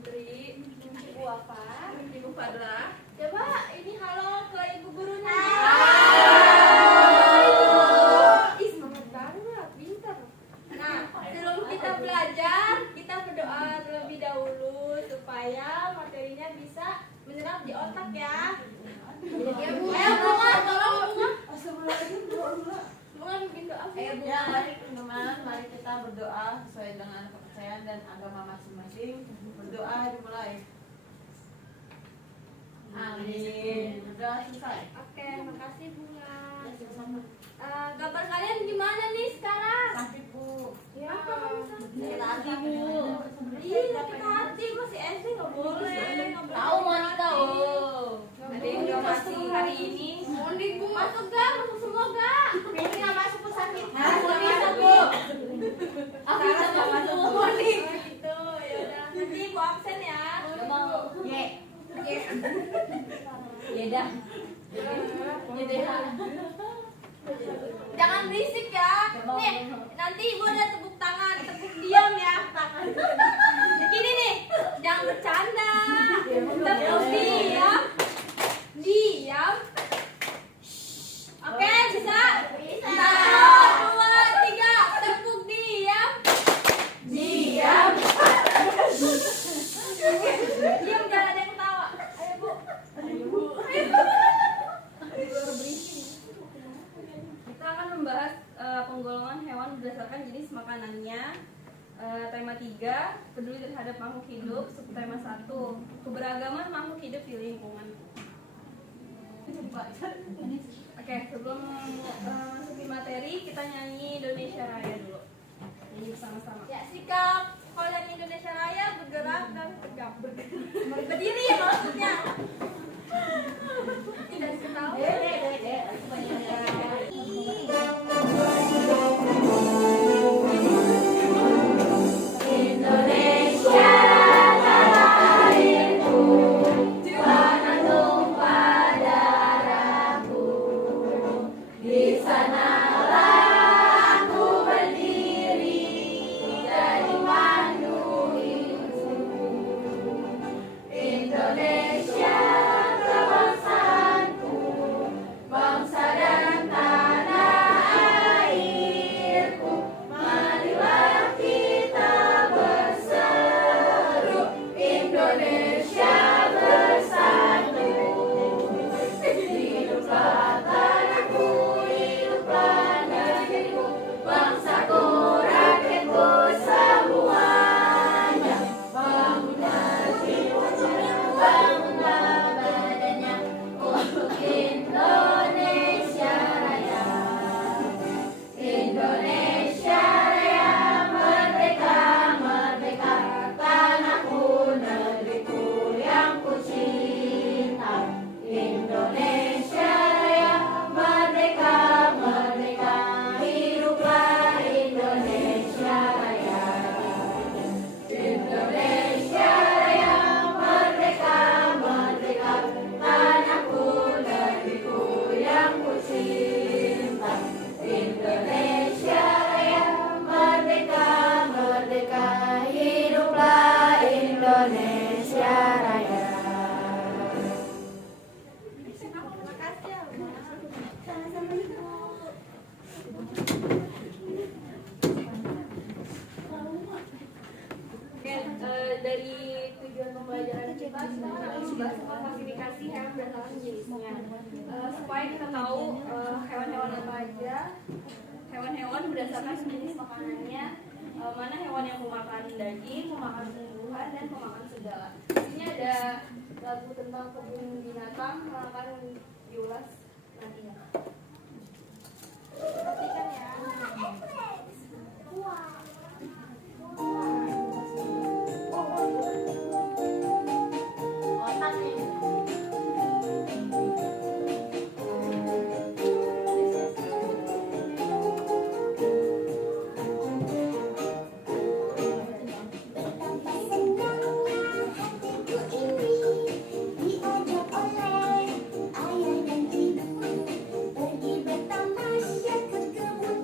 Putri. Ibu apa? Ibu Fadla. Coba ini halo ke ibu gurunya. Ih, semangat banget, pintar. Nah, sebelum kita belajar, kita berdoa terlebih dahulu supaya materinya bisa menyerap di otak ya. Ya, Bu. Ayo bunga, tolong bunga. Bunga bikin doa. Ayo Bu, mari teman-teman, mari kita berdoa sesuai dengan kepercayaan dan agama masing-masing. Berdoa dimulai. Amin. Berdoa selesai. Oke, makasih bunga. Ya, sama-sama. Gambar kalian gimana nih sekarang? Sakit Bu. Ya, Sakit hati Bu. Iya, sakit hati masih SD nggak boleh. Tahu Monica oh. Ada yang nggak masuk hari ini. Mondi Bu masuk gak? Masuk semua gak? Ini nggak masuk Bu sakit. Mondi masuk Bu. Aku bisa masuk Bu. Mondi. Gitu, ya udah. Nanti ibu absen ya. Coba ye. Ya dah. Jangan berisik ya. Nih, nanti ibu ada tepuk tangan, tepuk diam ya. Tangan. Begini nih, jangan bercanda. Tepuk diam. Diam. Oke, bisa? Satu, dua, tiga. Tepuk diam. Diam. Diam, jangan ada yang ketawa. Ayo Bu. Kita akan membahas penggolongan hewan berdasarkan jenis makanannya. Tema 3, peduli terhadap makhluk hidup. Subtema 1, keberagaman makhluk hidup di lingkungan. Oke, sebelum masukin materi, kita nyanyi Indonesia Raya dulu. Nyanyi bersama-sama. Ya, sikap kalau Indonesia Raya bergerak dan tegak. Berdiri maksudnya. Tidak ketahui. Indonesia tanah airku, Tuhan tumpah darahku. Di sanalah aku berdiri, jadi pandu hidupku. Indonesia kebangsaanku, bangsa dan tanah airku. Marilah kita berseru, Indonesia bersatu. Hiduplah tanahku, hiduplah negeriku, bangsaku, rakyatku semuanya. Bangunlah jiwanya, bangunlah badannya untuk Indonesia Raya. Indonesia Raya, merdeka, merdeka, tanahku, negeriku yang ku cinta. Indonesia Raya, merdeka, merdeka, hiduplah Indonesia Raya. Indonesia Raya, merdeka, merdeka, tanahku, negeriku yang ku cinta. Indonesia Raya, merdeka, merdeka, hiduplah Indonesia Raya. Makasih ya, Bu. Sama-sama Ibu. Oke, dari tujuan pembelajaran kita sekarang akan membahas tentang klasifikasi hewan berdasarkan jenisnya. Supaya kita tahu hewan-hewan apa aja, hewan-hewan berdasarkan jenis makanannya, mana hewan yang memakan daging, memakan tumbuhan, dan memakan segala. Ini ada lagu tentang kebun binatang yang akan diulas nantinya. Perhatikan ya. Otak nih. Ayah dan ibuku pergi bertamasya ke kebun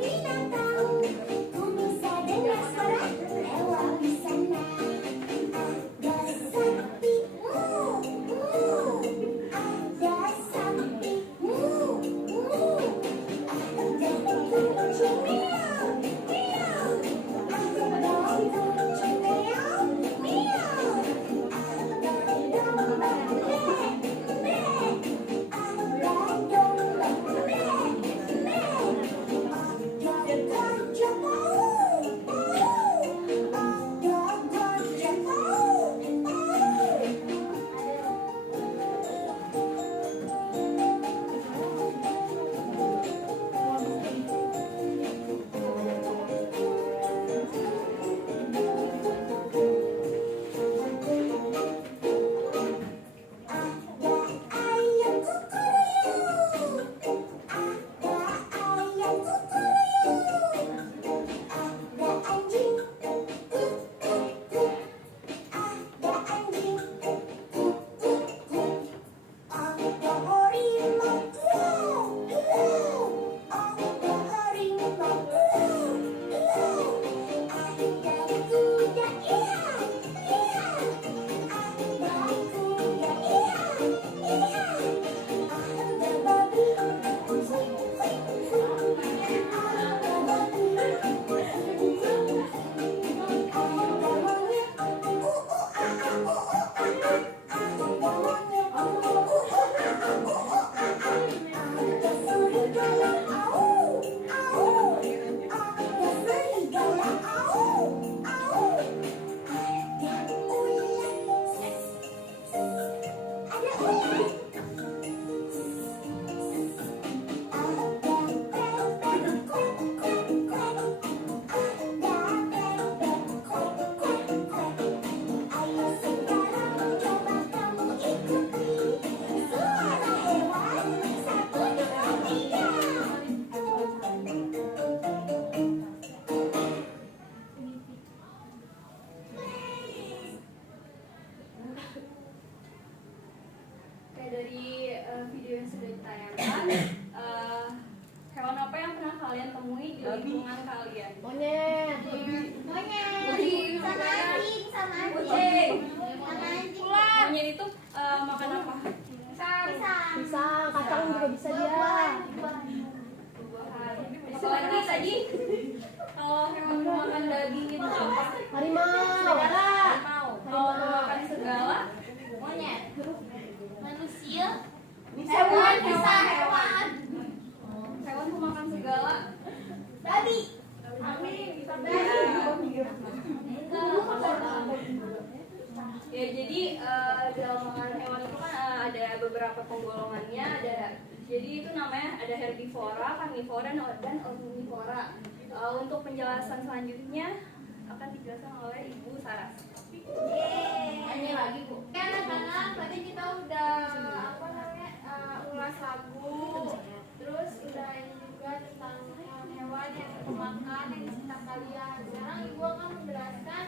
kucing. Monyet itu makan apa? Pisang, kacang juga bisa dia. Apalagi tadi kalau hewan makan daging itu apa? Harimau. Harimau. Kalau makan segala, Monyet. manusia, Hewan. hewan pemakan segala. Babi. Ya jadi dalam makanan hewan itu kan ada beberapa penggolongannya. Jadi itu namanya ada herbivora, karnivora, dan omnivora. Untuk penjelasan selanjutnya akan dijelaskan oleh Ibu Saras. Ini lagi Bu. Oke anak-anak, tadi kita udah ulas lagu, terus udah ini juga tentang hewan yang dimakan yang di sekitar kalian. Sekarang ibu akan menjelaskan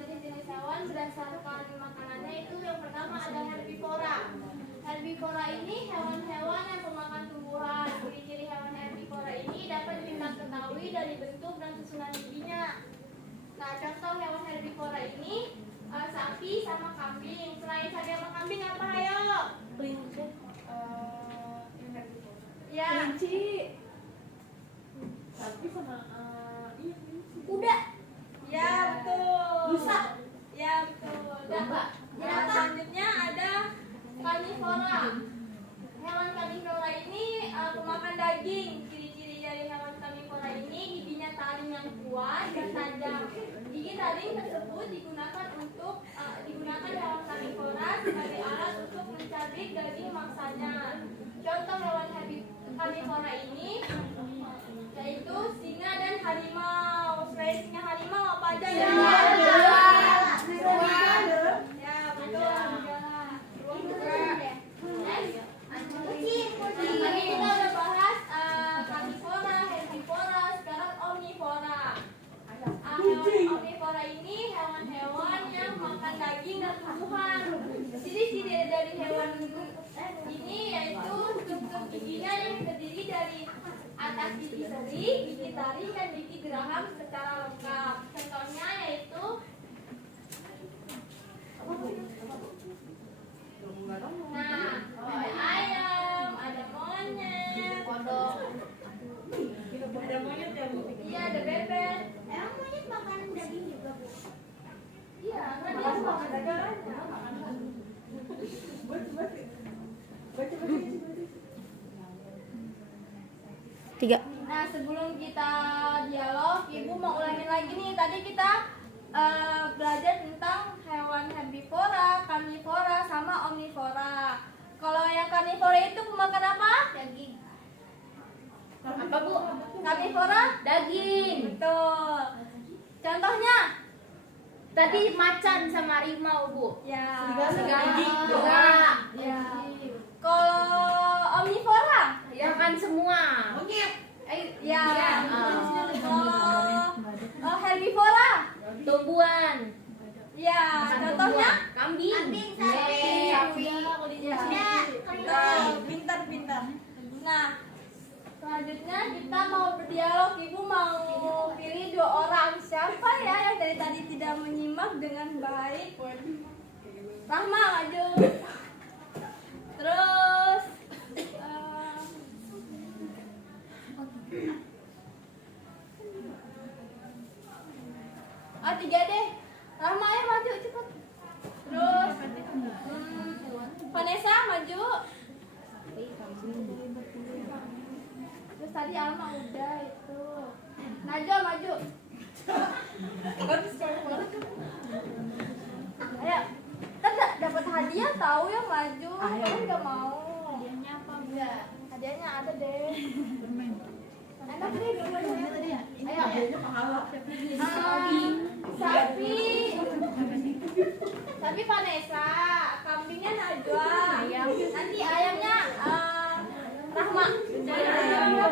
jenis-jenis hewan berdasarkan makanannya. Itu yang pertama ada herbivora. Herbivora ini hewan-hewan yang pemakan tumbuhan. Ciri-ciri hewan herbivora ini dapat kita ketahui dari bentuk dan susunan giginya. Nah, contoh hewan herbivora ini sapi sama kambing. Selain sapi sama kambing apa ayo? Ya. Kelinci. Sapi sama Kuda. Ya betul. Rusa. Ya betul. Domba. Nah, selanjutnya ada karnivora. Hewan karnivora ini pemakan daging. Ciri-ciri dari hewan karnivora ini giginya taring yang kuat dan tajam. Gigi taring tersebut digunakan hewan karnivora sebagai alat untuk mencabik daging mangsanya. Contoh hewan karnivora ini yaitu singa dan harimau. Selain singa harimau apa aja ya? Ya betul. Beruang juga. Tadi kita udah bahas karnivora, herbivora, sekarang omnivora. Hewan omnivora ini hewan-hewan yang makan daging dan tumbuhan. Ciri-ciri dari hewan ini yaitu struktur giginya yang terdiri dari atas gigi seri, gigi taring, dan gigi geraham secara lengkap. Contohnya yaitu ada ayam, ada monyet, kodok. ada monyet ya Bu? Iya, ada bebek. Emang monyet makan daging juga Bu? Iya, kan dia makan daging. Tiga. Nah, sebelum kita dialog, Ibu mau ulangin lagi nih. Tadi kita belajar tentang hewan herbivora, karnivora, sama omnivora. Kalau yang karnivora itu pemakan apa? Daging. Apa Bu? Karnivora? Daging. Betul. Contohnya? Tadi macan sama harimau Bu. Ya. Serigala. Ya. Kalau omnivora? Ya kan semua. Ya. Ya. Kalau herbivora? Tumbuhan. Ya. Contohnya? Kambing. Sapi. Pintar. Nah, selanjutnya kita mau berdialog. Ibu mau pilih 2 orang. Siapa ya yang dari tadi tidak menyimak dengan baik? Rahma, maju. Terus tiga deh. Rahma, ayo maju cepat. Terus Vanessa maju. Terus tadi Alma udah itu. Najwa maju. Ayo. Kita dapat hadiah tahu yang maju. Kalian nggak mau. Hadiahnya apa Bu? Enggak. Hadiahnya ada deh. Enak deh dua-duanya. Ayo. Sapi Vanessa, kambingnya Najwa. Nanti ayamnya Rahma.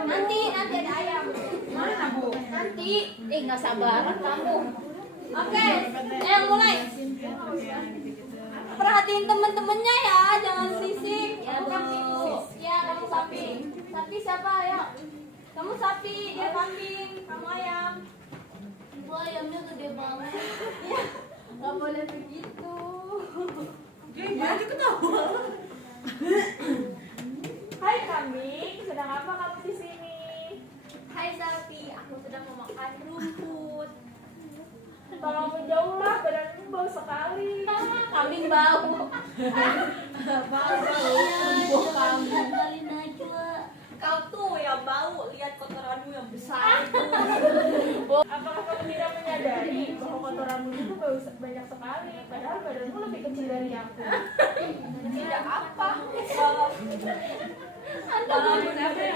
Nanti ada ayam. Mana Bu? Nanti. Nggak sabaran kamu. Oke, mulai. Perhatiin temen-temennya ya, jangan sisik. Kamu kambing. Ya, kamu sapi. Sapi siapa ya? Kamu sapi, dia kambing, kamu ayam. Bu ayamnya gede banget. Iya, nggak Nggak boleh begitu. Jadi aja ketawa. Hai kambing, sedang apa kamu di sini? Hai sapi, aku sedang memakan rumput. Tolong menjauhlah, badanmu bau sekali. Kambing bau. Tinggalin aja. Kau tuh yang bau, lihat kotoranmu yang besar itu. Apakah kamu tidak menyadari bahwa kotoranmu itu bau banyak sekali? Padahal badanmu lebih kecil dari aku. Tidak apa.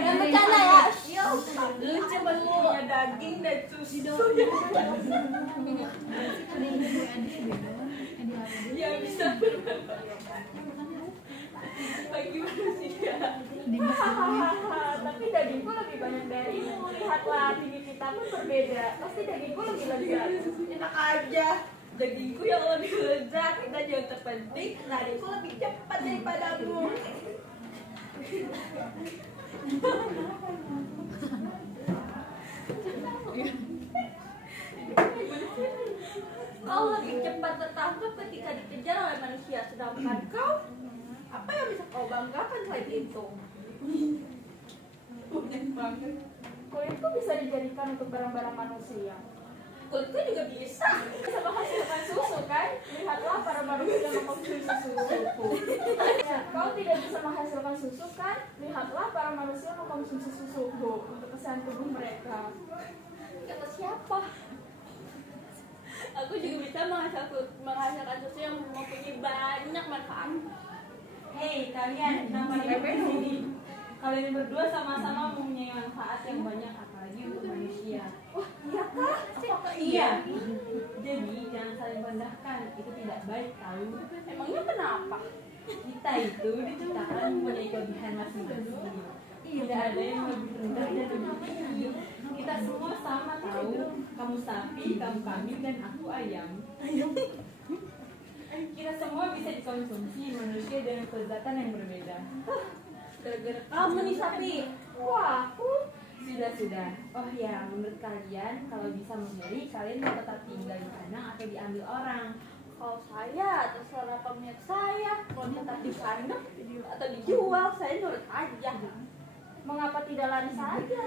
Yang bercanda ya. Lu coba punya daging dan susu. Yang bisa bagi manusia. Hahaha, tapi dagingku lebih banyak darimu. Lihatlah, tinggi kita pun berbeda. Pasti dagingku lebih lezat. Enak aja. Dagingku yang lebih lezat dan yang terpenting lariku lebih cepat daripadamu. Kau lebih cepat tertangkap ketika dikejar oleh manusia, sedangkan kau, apa yang bisa kau banggakan selain itu? Kulitku bisa dijadikan untuk barang-barang manusia. Kulitku juga bisa. Bisa menghasilkan susu kan? Lihatlah para manusia mengkonsumsi susuku. Ya, kau tidak bisa menghasilkan susu kan? Lihatlah para manusia mengkonsumsi susuku untuk kesehatan tubuh mereka. Kata siapa? Aku juga bisa menghasilkan susu yang mempunyai banyak manfaat. Hei kalian, kenapa hidup di sini? Kalian berdua sama-sama mempunyai manfaat yang banyak, apalagi untuk manusia. Wah, iya kah? Apakah Iya. Jadi jangan saling merendahkan, itu tidak baik tahu. Emangnya kenapa? Kita itu diciptakan mempunyai kelebihan masing-masing. Tidak ada yang lebih rendah dan lebih tinggi. Kita semua sama tahu. Kamu sapi, kamu kambing, dan aku ayam. Kita semua bisa dikonsumsi manusia dengan kelezatan yang berbeda. Gara-gara kamu nih sapi. Wah, Sudah. Oh ya, menurut kalian kalau bisa memilih, kalian mau tetap tinggal di kandang atau diambil orang? Kalau saya, terserah pemilik saya. Mau tetap di kandang atau dijual, saya nurut aja. mengapa tidak lari saja?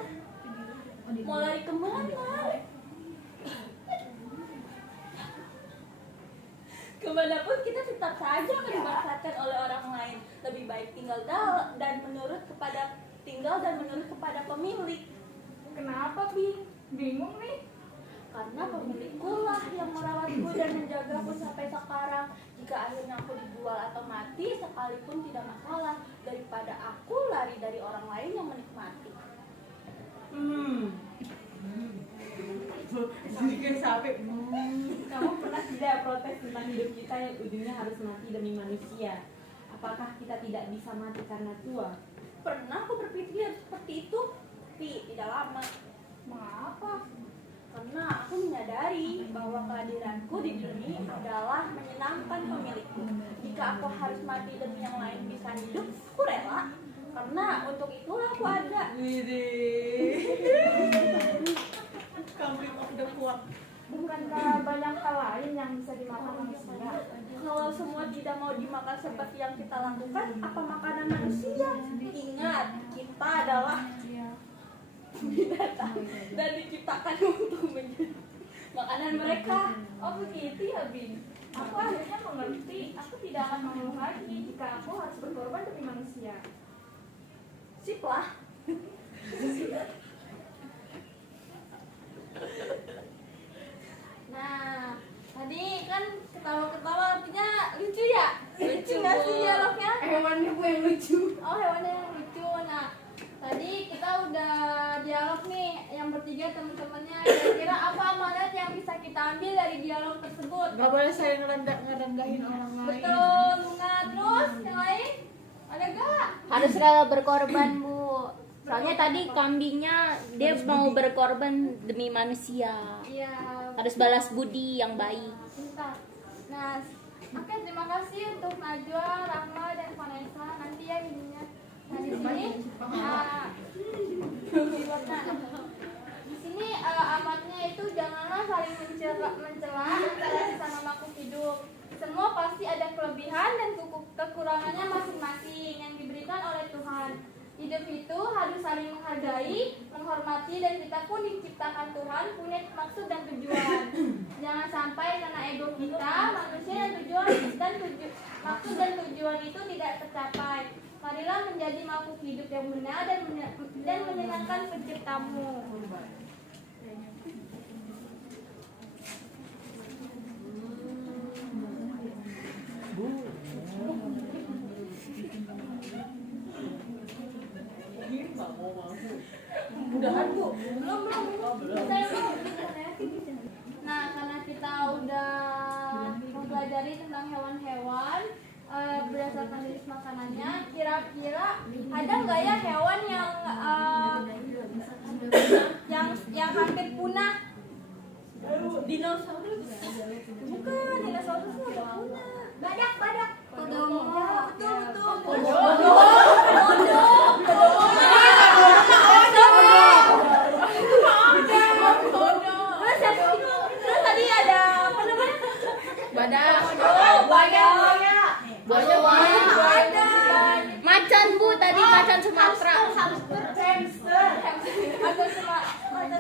Mau lari kemana? Kemanapun kita tetap saja akan dimanfaatkan oleh orang lain. Lebih baik tinggal dan menurut kepada pemilik. Kenapa, bingung nih? Karena pemilikku lah yang merawatku dan menjagaku sampai sekarang. Jika akhirnya aku dijual atau mati, sekalipun tidak masalah, daripada aku lari dari orang lain yang menikmati. Kamu pernah tidak protes tentang hidup kita yang ujungnya harus mati demi manusia? Apakah kita tidak bisa mati karena tua? Pernah aku berpikir seperti itu, tapi tidak lama. Mengapa? Karena aku menyadari bahwa kehadiranku di dunia adalah menyenangkan pemilikku. Jika aku harus mati demi yang lain bisa hidup, aku rela. Karena untuk itulah aku ada. Kambing of the kuat. Bukankah banyak hal lain yang bisa dimakan manusia? Kalau semua tidak mau dimakan seperti yang kita lakukan, apa makanan manusia? Ingat, kita adalah binatang dan diciptakan untuk menjadi makanan mereka. Oh begitu ya, Bin. Aku akhirnya mengerti. Aku tidak akan mengeluh lagi jika aku harus berkorban demi manusia. Sip lah. Nah, tadi kan ketawa-ketawa artinya lucu ya? Lucu nggak sih dialognya? Hewannya bu yang lucu. Oh, hewannya yang lucu. Nah, tadi kita udah dialog nih yang bertiga teman-temannya. Kira-kira apa amanat yang bisa kita ambil dari dialog tersebut? Gak boleh saya ngerendahin orang lain. Betul, Bunga. Terus yang lain? Ada gak? Harus rela berkorban, Bu. Soalnya tadi kambingnya dia mau berkorban demi manusia. Iya. Harus balas budi yang baik. Bentar. Nah, oke, terima kasih untuk Najwa, Rahma, dan Vanessa. Nanti ya ininya. Nah, di sini, di sini amatnya itu janganlah saling mencela antara sesama makhluk hidup. Semua pasti ada kelebihan dan kekurangannya masing-masing yang diberikan oleh Tuhan. Hidup itu harus saling menghargai, menghormati, dan kita pun diciptakan Tuhan punya maksud dan tujuan. Jangan sampai karena ego kita, manusia dan maksud dan tujuan itu tidak tercapai. Marilah menjadi makhluk hidup yang benar dan menyenangkan penciptamu. Mudahan Bu. Belum. Nah, karena kita udah mempelajari tentang hewan-hewan berdasarkan jenis makanannya, kira-kira ada nggak ya hewan yang hampir punah? Dinosaurus. Bukan, dinosaurus itu udah punah. Badak. Kodomo. Betul. Terus tadi ada apa namanya? Badak. Ada. Macan Bu, tadi macan Sumatera. Macan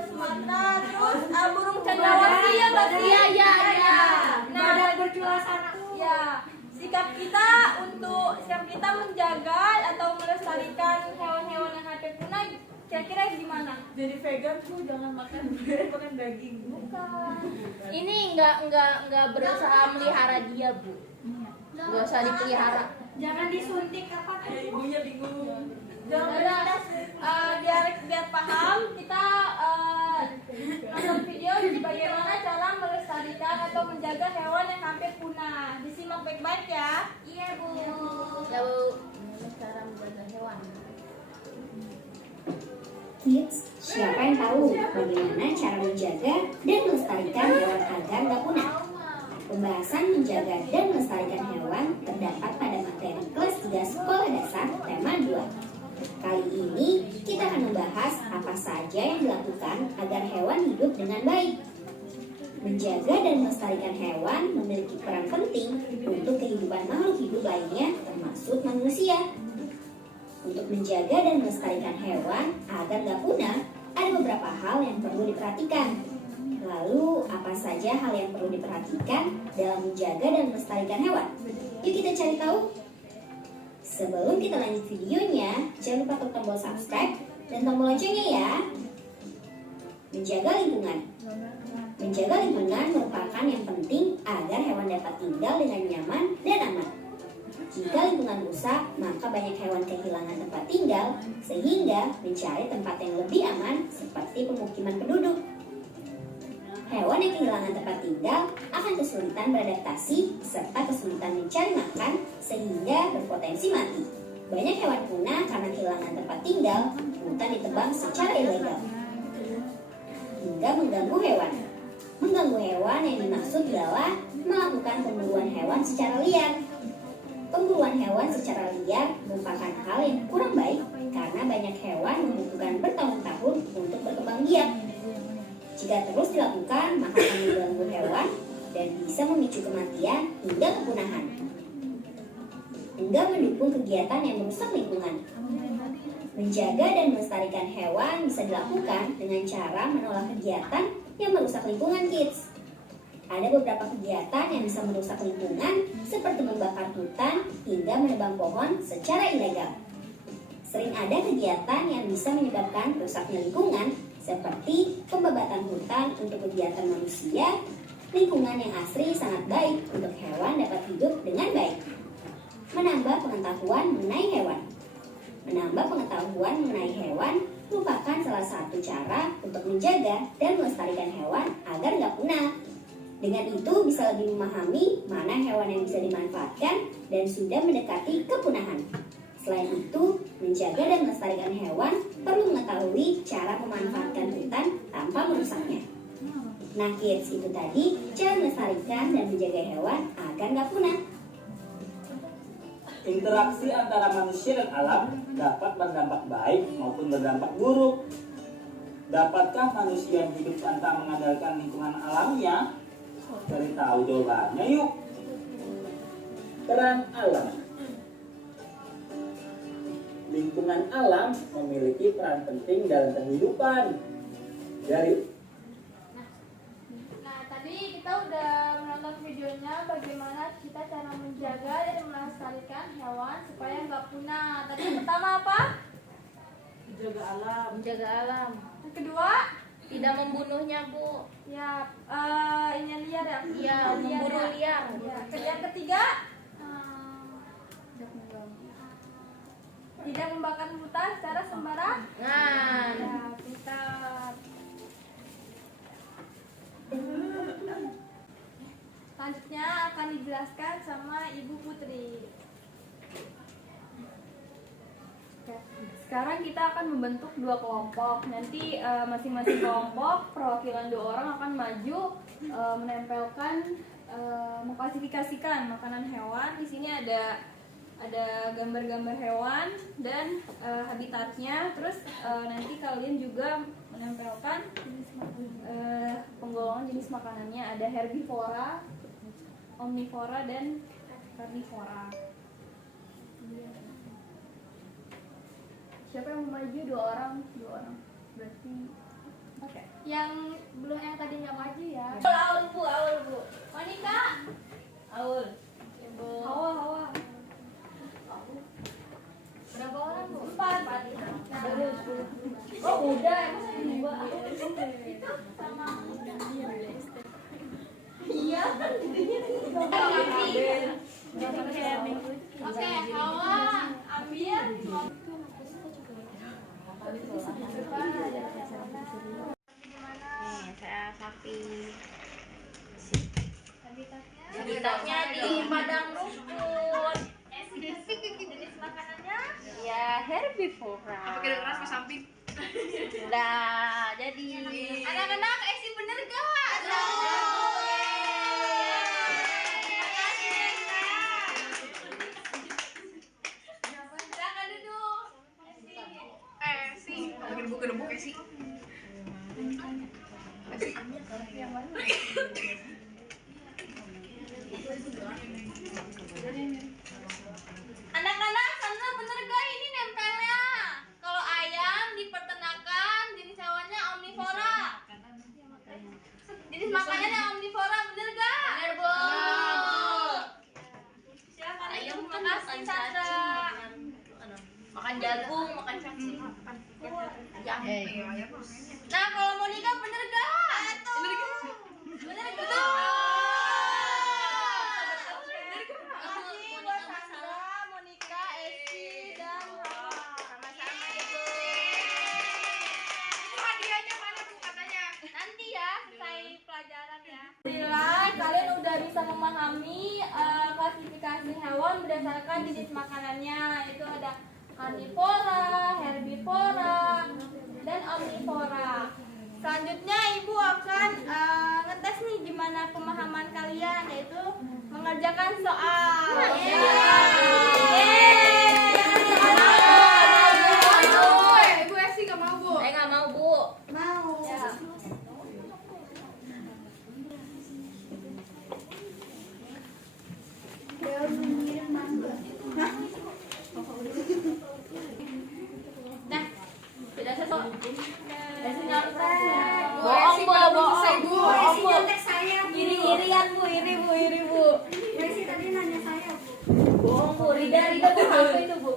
Sumatera. Terus burung cendrawasih ya nggak sih? Iya. Nah, ya, sikap kita menjaga atau melestarikan hewan-hewan yang hampir punah kira-kira gimana? Jadi vegan tuh jangan makan daging. Bukan. Ini nggak berusaha melihara dia Bu. Nggak usah dipelihara. Jangan disuntik apa? Ibunya bingung. Biar paham, kita nonton video jadi bagaimana cara melestarikan atau menjaga hewan yang hampir punah. Disimak baik-baik ya. Iya Bu. Ya Bu. Cara menjaga hewan. Kids, siapa yang tahu bagaimana cara menjaga dan melestarikan hewan agar nggak punah? Pembahasan menjaga dan melestarikan hewan terdapat pada materi kelas 3 sekolah dasar tema 2. Kali ini kita akan membahas apa saja yang dilakukan agar hewan hidup dengan baik. Menjaga dan melestarikan hewan memiliki peran penting untuk kehidupan makhluk hidup lainnya termasuk manusia. Untuk menjaga dan melestarikan hewan agar gak punah, ada beberapa hal yang perlu diperhatikan. Lalu, apa saja hal yang perlu diperhatikan dalam menjaga dan melestarikan hewan? Yuk kita cari tahu. Sebelum kita lanjut videonya, jangan lupa klik tombol subscribe dan tombol loncengnya ya. Menjaga lingkungan. Menjaga lingkungan merupakan yang penting agar hewan dapat tinggal dengan nyaman dan aman. Jika lingkungan rusak, maka banyak hewan kehilangan tempat tinggal, sehingga mencari tempat yang lebih aman seperti pemukiman penduduk. Hewan yang kehilangan tempat tinggal akan kesulitan beradaptasi serta kesulitan mencari makan sehingga berpotensi mati. Banyak hewan punah karena kehilangan tempat tinggal, hutan ditebang secara ilegal. Hingga mengganggu hewan. Mengganggu hewan yang dimaksud adalah melakukan pemburuan hewan secara liar. Pemburuan hewan secara liar merupakan hal yang kurang baik karena banyak hewan membutuhkan bertahun-tahun untuk berkembang biak. Jika terus dilakukan, maka akan mengganggu hewan dan bisa memicu kematian hingga kepunahan. Hingga mendukung kegiatan yang merusak lingkungan. Menjaga dan melestarikan hewan bisa dilakukan dengan cara menolak kegiatan yang merusak lingkungan, kids. Ada beberapa kegiatan yang bisa merusak lingkungan seperti membakar hutan hingga menebang pohon secara ilegal. Sering ada kegiatan yang bisa menyebabkan rusaknya lingkungan seperti pembabatan hutan untuk kegiatan manusia. Lingkungan yang asri sangat baik untuk hewan dapat hidup dengan baik. Menambah pengetahuan mengenai hewan. Menambah pengetahuan mengenai hewan merupakan salah satu cara untuk menjaga dan melestarikan hewan agar nggak punah. Dengan itu bisa lebih memahami mana hewan yang bisa dimanfaatkan dan sudah mendekati kepunahan. Selain itu, menjaga dan melestarikan hewan perlu mengetahui cara memanfaatkan hutan tanpa merusaknya. Nah kids, itu tadi cara melestarikan dan menjaga hewan agar nggak punah. Interaksi antara manusia dan alam dapat berdampak baik maupun berdampak buruk. Dapatkah manusia hidup tanpa mengandalkan lingkungan alam alamnya? Cari tahu jawabannya yuk. Peran alam. Lingkungan alam memiliki peran penting dalam kehidupan. Dari Nah, tadi kita udah menonton videonya bagaimana kita cara menjaga dan melestarikan hewan supaya nggak punah. Tadi yang pertama apa? Jaga alam. Menjaga alam. Yang kedua? Tidak membunuhnya, Bu. Ya, ini liar ya? Iya, memburu liar. Ya. Yang ketiga? Tidak membakar hutan secara sembarangan. Nah, Ya, pintar. Selanjutnya akan dijelaskan sama Ibu Putri. Oke. Sekarang kita akan membentuk dua kelompok. Nanti masing-masing kelompok perwakilan 2 orang akan maju menempelkan mengklasifikasikan makanan hewan. Di sini ada gambar-gambar hewan dan habitatnya. Terus nanti kalian juga menempelkan penggolongan jenis makanannya. Ada herbivora, omnivora, dan karnivora. Siapa yang mau maju? 2 orang. Berarti oke. Yang belum yang tadi nggak maju ya. Awal bu. Monika. Aul. Hawa. Berapa orang bu? 4. Oh udah emang saya dua. Itu sama Iya. Oke, Hawa ambil. Nih, saya sapi. Habitatnya. Habitatnya di padang rumput. Jenis makanannya. Ya, herbivora. Apa kedengeran pas samping? Nah, jadi Anak-anak, Esi bener gak? Silakan duduk. Sih, lagi gebuk-gebuk ya sih. Anak-anak, Sandra bener gak ini nempelnya? Kalau ayam di peternakan jenis hewannya omnivora. Jenis makanannya omnivora, bener gak? Bener bu. Silakan ayam ibu, kan makasih makan Sandra. cacing, makan jagung, makan cacing. Ya. Nah kalau Monika bener gak? Bener gak? Bener gak? Makasih buat Sandra, Monika, Esi, dan Hawa. Sama-sama ibu. Hadiahnya mana bu katanya? Nanti ya selesai pelajaran ya. Alhamdulillah, kalian udah bisa memahami klasifikasi hewan berdasarkan jenis makanannya. Itu ada karnivora, herbivora, dan omnivora. Selanjutnya ibu akan ngetes nih gimana pemahaman kalian, yaitu mengerjakan soal. Ibu Esi gak mau bu? Saya nggak mau, Bu. Mau. Ya. Nah, sudah selesai. Esi nyontek. Bohong bu, bohong. Esi nyontek saya. Iri-irian, Bu, iri, Bu, iri, Bu. Esi tadi nanya saya. Bohong, Bu. Rida, Bu, apa itu, Bu?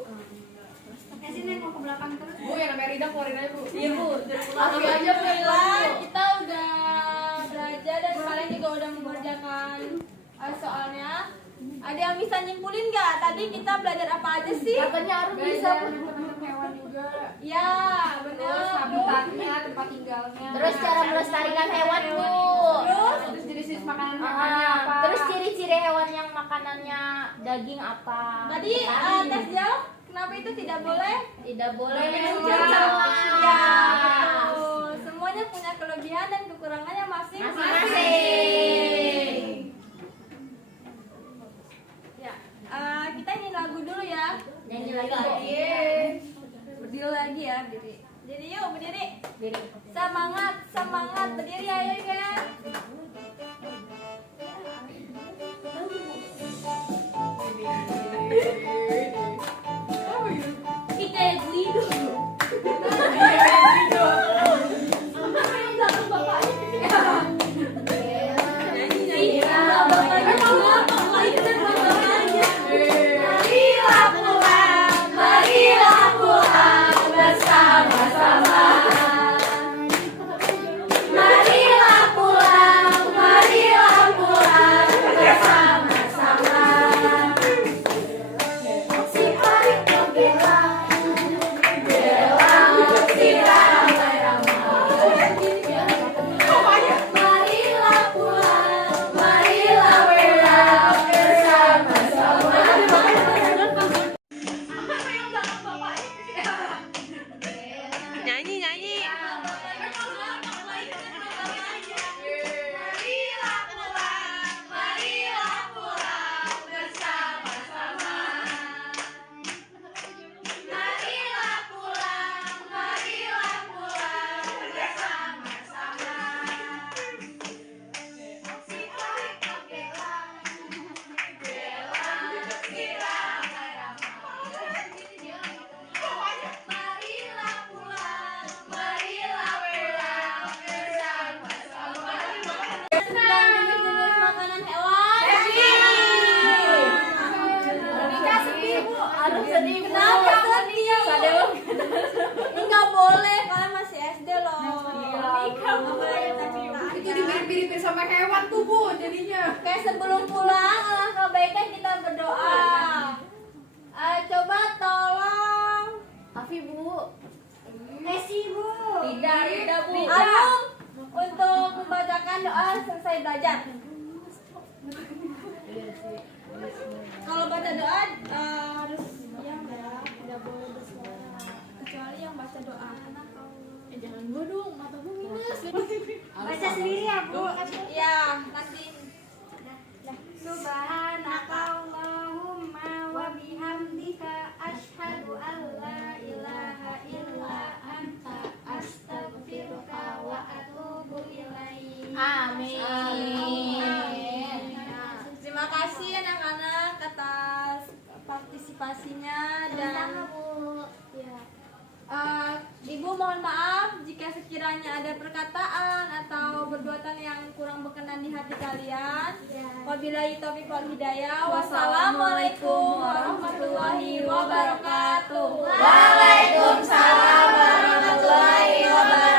Esi nengok ke belakang terus. Bu yang namanya Rida keluarin aja bu. Iya, Bu. Alhamdulillah kita udah belajar dan kalian juga udah mengerjakan soalnya. Ada yang bisa nyimpulin nggak? Tadi kita belajar apa aja sih? Katanya harus bisa bentuk hewan juga. Ya, benar. Terus habitatnya, tempat tinggalnya. Terus cara melestarikan hewan, Bu. Terus jenis-jenis makanan makannya apa? Terus ciri-ciri hewan yang makanannya daging apa? Tadi tes jawab, kenapa itu tidak boleh? Tidak boleh Minum minum sama. sama. Ya, betul. Semuanya punya kelebihan dan kekurangannya masing-masing. Masing-masing. Ya, kita nyanyi lagu dulu ya. Nyanyi lagi. Berdiri lagi ya, berdiri. Jadi yuk berdiri. Berdiri. Semangat, semangat berdiri ayo ya. mirip sama hewan tuh Bu jadinya. Kayak sebelum pulang, alangkah baiknya kita berdoa. Coba tolong. Afi Bu. Messi Bu. Tidak Bu. Anum untuk membacakan doa selesai belajar. Kalau baca doa harus diam ya, tidak boleh bersuara. Kecuali yang baca doa. Jangan gua dong, mata gua minus. Baca sendiri ya Bu. Iya, nanti. Subhanakallahumma wa bihamdika asyhadu an la ilaha illa anta astaghfiruka wa atubu ilaik. Amin. Terima kasih anak-anak atas partisipasinya dan ya. Ibu mohon maaf jika sekiranya ada perkataan atau perbuatan yang kurang berkenan di hati kalian. Wabillahi taufiq wal hidayah. Wassalamualaikum warahmatullahi wabarakatuh. Waalaikumsalam warahmatullahi wabarakatuh.